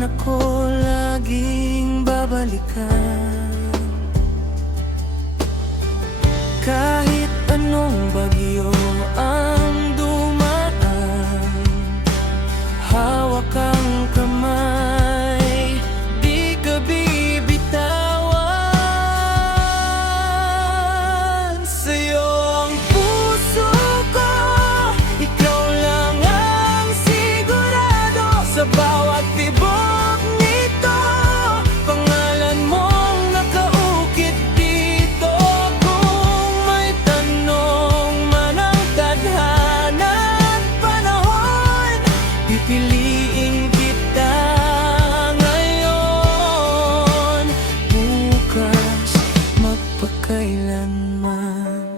naman ako laging babalikan. Kahit anong bagyo ang dumaan, hawak ang kamay, di ka bibitawan. Sa'yo ang puso ko, ikaw lang ang sigurado. Sa bawat tibok nito, pangalan mong nakaukit dito. Kung may tanong man ang tadhana at panahon, pipiliin kita ngayon, bukas, magpakailanman.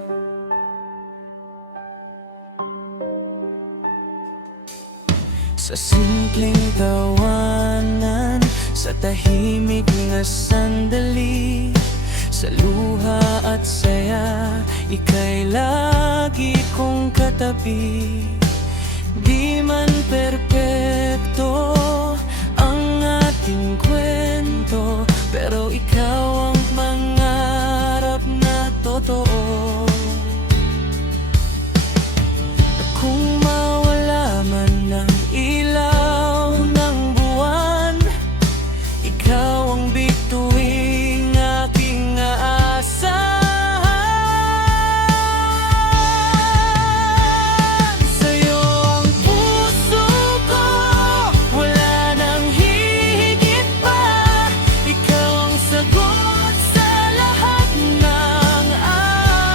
Sa simpleng tawanan, sa tahimik na sandali, sa luha at saya, ika'y lagi kong katabi. Di man perpekto ang ating kwento, pero ikaw ang pangarap na totoo. At kung mawala man ng ilaw ng buwan, ikaw ang bituing aking aasahan. Sa'yo ang puso ko, wala nang hihigit pa. Ikaw ang sagot sa lahat ng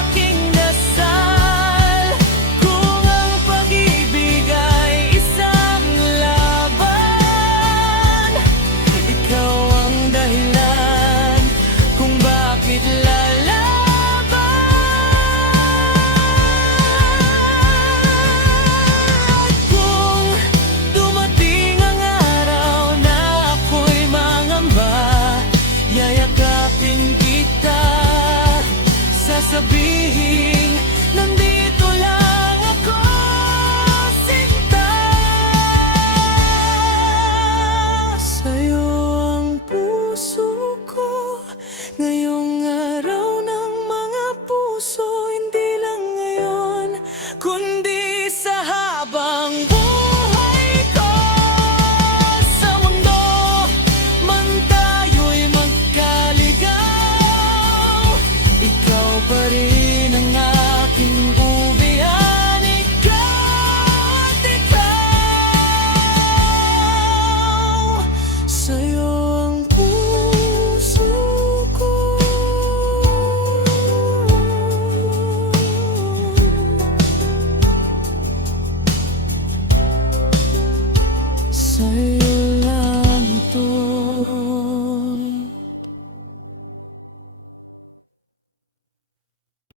aking dasal. Kung ang pag-ibig ay isang laban, ikaw ang dahilan kung bakit lalaban. Kung dumating ang araw na ako'y mangamba, yayakapin kita, sasabihin, nandito lang